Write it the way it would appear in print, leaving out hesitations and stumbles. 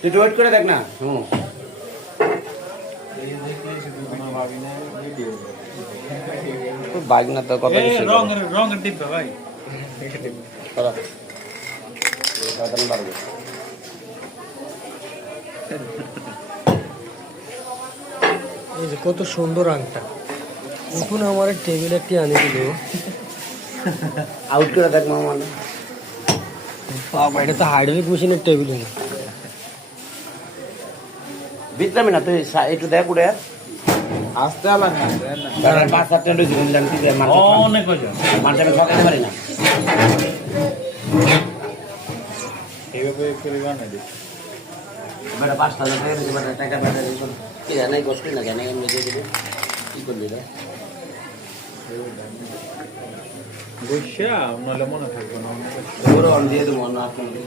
তুই ওয়েট করে দেখ না। বাইক না তো কত কিছু রঙের ডিব্বা ভাই। এই যে কত সুন্দর আংটা, এখন আমার টেবিল একটি আনি দিল। আউট করে দেখ মামা। এটা তো হাইড্রোলিক মেশিনের টেবিল না। বিতরামি না তুই একটু দেখ উড়ে আসতে লাগে না 5-7 টেন্ড হয়েছে কিন্তু জানি তুই অনেক হয়েছে। মানতে আমি ঠকাতে পারি না। এইভাবে করে গান দিই। বেটা 5,000 টাকা দিতে পারে, টাকা পাঠাই দিই। কি জানাই কষ্ট না জানাই আমি দিয়ে দিবি। কি করলি রে? বসে নলে মনে থাকবে না। ওরা অন দিয়ে দেবো না আপনি।